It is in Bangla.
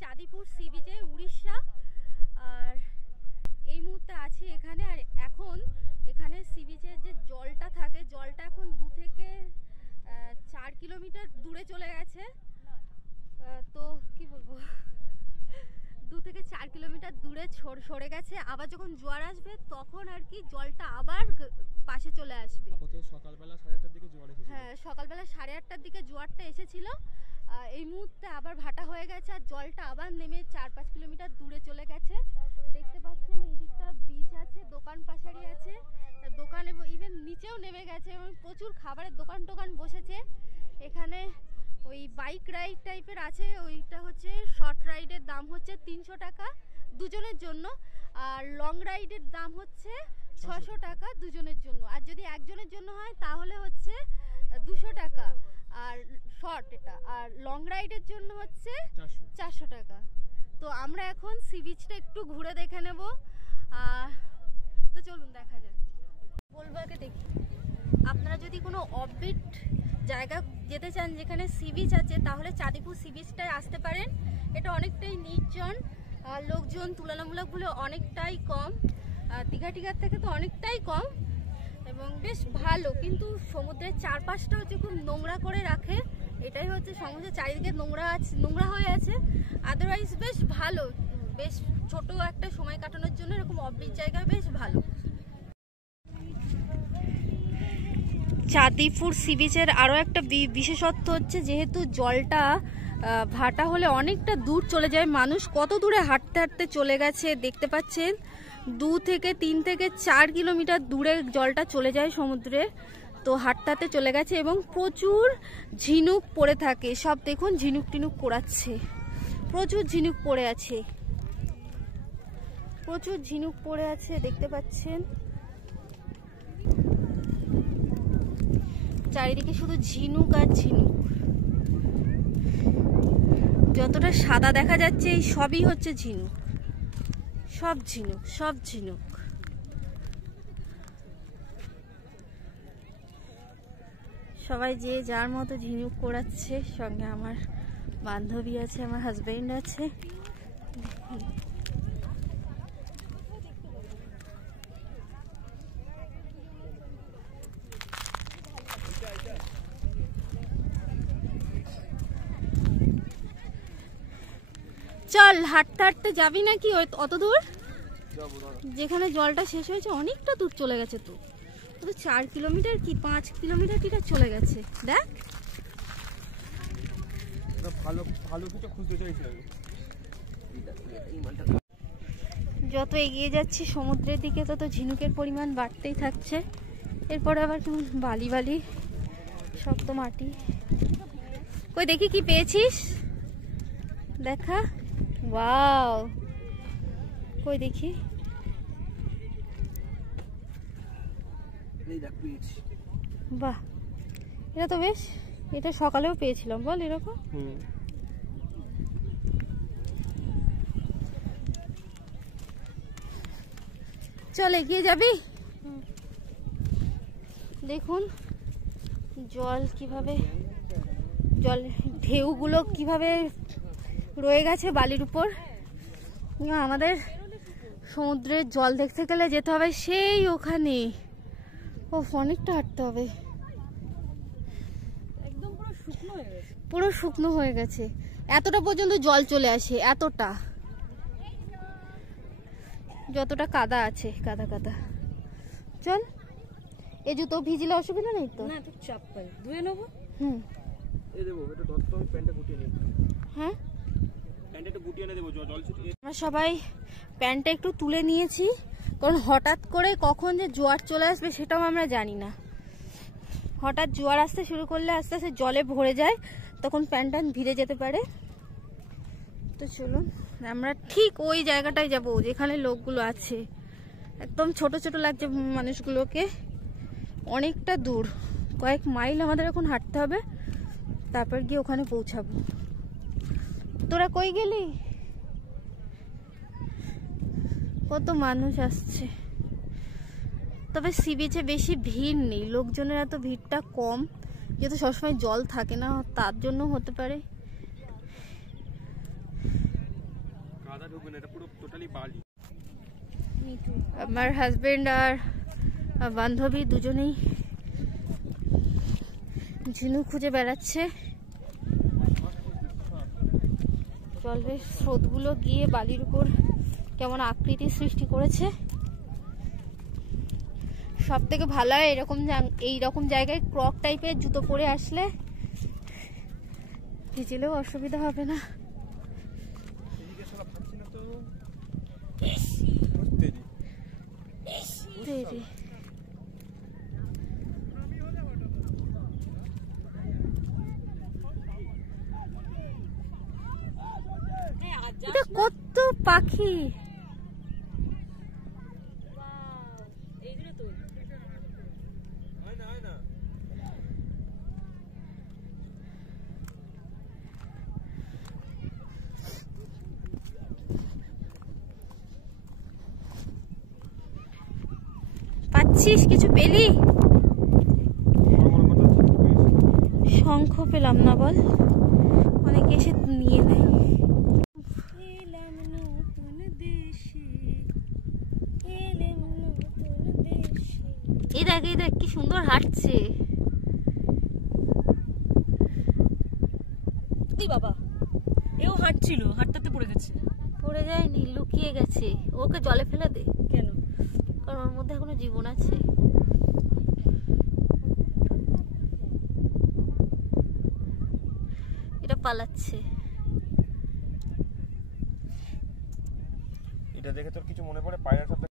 চাঁদিপুর সি বিচে উড়িষ্যা। আর এই মুহূর্তে আছি এখানে। আর এখন এখানে সি বিচের যে জলটা থাকে, জলটা এখন 2 থেকে 4 কিলোমিটার দূরে চলে গেছে। তো কি বলবো, 2 থেকে 4 কিলোমিটার দূরে সরে গেছে। আবার যখন জোয়ার আসবে তখন আর কি জলটা আবার পাশে চলে আসবে। সকালবেলা 8:30টার দিকে জোয়ার এসেছিল। হ্যাঁ, সকালবেলা 8:30টার দিকে জোয়ারটা এসেছিল। এই মুহূর্তে আবার ভাটা হয়ে গেছে আর জলটা আবার নেমে 4-5 কিলোমিটার দূরে চলে গেছে। দেখতে পাচ্ছেন এই দিকটা বিচ আছে, দোকান পাশারি আছে, দোকান এবং ইভেন নিচেও নেমে গেছে এবং প্রচুর খাবারের দোকান বসেছে এখানে। ওই বাইক রাইড টাইপের আছে, ওইটা হচ্ছে শর্ট রাইডের দাম হচ্ছে 300 টাকা দুজনের জন্য, আর লং রাইডের দাম হচ্ছে 600 টাকা দুজনের জন্য। আর যদি একজনের জন্য হয় তাহলে হচ্ছে 200 টাকা আর শর্ট এটা, আর লং রাইডের জন্য হচ্ছে 400 টাকা। তো আমরা এখন সি বিচটা একটু ঘুরে দেখে নেব। তো চলুন দেখা যাক। বলবো আগে দেখি, আপনারা যদি কোনো অফবিট জায়গা যেতে চান যেখানে সি বিচ আছে তাহলে চাঁদিপুর সি বিচটায় আসতে পারেন। এটা অনেকটাই নির্জন, লোকজন তুলনামূলকভাবে অনেকটাই কম, দীঘার থেকে তো অনেকটাই কম এবং বেশ ভালো। কিন্তু সমুদ্রের চারপাশটা হচ্ছে খুব নোংরা করে রাখে, এটাই হচ্ছে সমুদ্রের চারিদিকে নোংরা হয়ে আছে। আদারওয়াইজ বেশ ভালো, বেশ ছোট একটা সময় কাটানোর জন্য এরকম অফবিট জায়গা বেশ ভালো। চাঁদিপুর সি বিচের আরও একটা বিশেষত্ব হচ্ছে যেহেতু জলটা ভাটা হলে অনেকটা দূর চলে যায়, মানুষ কত দূরে হাঁটতে হাঁটতে চলে গেছে দেখতে পাচ্ছেন। 2 থেকে 3 থেকে 4 কিলোমিটার দূরে জলটা চলে যায় সমুদ্রে, তো হাঁটতে চলে গেছে এবং প্রচুর ঝিনুক পড়ে থাকে। সব দেখুন ঝিনুক টিনুক পোড়াচ্ছে, প্রচুর ঝিনুক পড়ে আছে, প্রচুর ঝিনুক পড়ে আছে দেখতে পাচ্ছেন। চারিদিকে শুধু ঝিনুক আর ঝিনুক, যতটা সাদা দেখা যাচ্ছে এই সবই হচ্ছে ঝিনুক, সব ঝিনুক, সব ঝিনুক। সবাই যে যার মতো ঝিনুক পোড়াচ্ছে, সঙ্গে আমার বান্ধবী আছে, আমার হাজবেন্ড আছে। চল হাঁটতে হাঁটতে যাবি নাকি অত দূর? যেখানে জলটা শেষ হয়েছে অনেকটা দূর চলে গেছে, তো 4 কিলোমিটার কি 5 কিলোমিটার টিটা চলে গেছে। দেখ যত এগিয়ে যাচ্ছি সমুদ্রের দিকে তত ঝিনুকের পরিমাণ বাড়তেই থাকছে। এরপরে আবার কেমন বালি বালি শক্ত মাটি। কই দেখি কি পেয়েছিস, দেখা। ওয়াও, কই দেখি। বাহ, এটা তো বেশ, এটা সকালেও পেয়েছিলাম বল এরকম। চল এগিয়ে যাবি। দেখুন জল কিভাবে, জল ঢেউগুলো কিভাবে রয়ে গেছে বালির উপর। আমাদের সমুদ্রের জল দেখতে গেলে যেতে হবে সেই ওখানে, অনেকটা হাঁটতে হবে। একদম পুরো শুকনো হয়ে গেছে, এতটা পর্যন্ত জল চলে আসে, এতটা যতটা কাদা আছে, কাদা কাদা। চল, এ জুতো ভিজলে অসুবিধা নেই তো? না, একটু চাপ পাই, ধুয়ে নেবো। হ্যাঁ, আমরা সবাই প্যান্টটা একটু তুলে নিয়েছি, কারণ হঠাৎ করে কখন যে জোয়ার চলে আসবে সেটাও আমরা জানি না। হঠাৎ জোয়ার আসতে শুরু করলে আস্তে আস্তে জলে ভরে যায়, তখন প্যান্ট ভিজে যেতে পারে। তো চলুন আমরা ঠিক ওই জায়গাটায় যাব যেখানে লোকগুলো আছে। একদম ছোট ছোট লাগছে মানুষগুলোকে, অনেকটা দূর, কয়েক মাইল আমাদের এখন হাঁটতে হবে, তারপর গিয়ে ওখানে পৌঁছাবো। তোরা কই গেলি? কত মানুষ আসছে, তবে সি বিচে বেশি ভিড় নেই, লোকজনের এত ভিড়টা কম, যেহেতু সবসময় জল থাকে না তার জন্য হতে পারে। ঢুকবে না, এটা পুরো টোটালি বালি। আমার হাজবেন্ড আর বান্ধবী দুজনেই ঝিনুক খুঁজে বেড়াচ্ছে। জলের স্রোতগুলো গিয়ে বালির উপর কেমন আকৃতি সৃষ্টি করেছে। সব থেকে ভালো হয় এইরকম জায়গায় ক্রক টাইপের জুতো পরে আসলে ভিজলেও অসুবিধা হবে না। এটা কত পাখি! পাচ্ছিস কিছু? পেলি? শঙ্খ পেলাম না বল, অনেকে এসে নিয়ে নেয়। এই দেখ কি সুন্দর হাঁটছে। বাবা এও হাঁটছিল, হাঁটতে পড়ে গেছে। পড়ে যায়নি, লুকিয়ে গেছে। ওকে জলে ফেলে দে। কেন? কারণ ওর মধ্যে এখনো জীবন আছে। এটা পালাচ্ছে। এটা দেখে তোর কিছু মনে পড়ে? পায়রার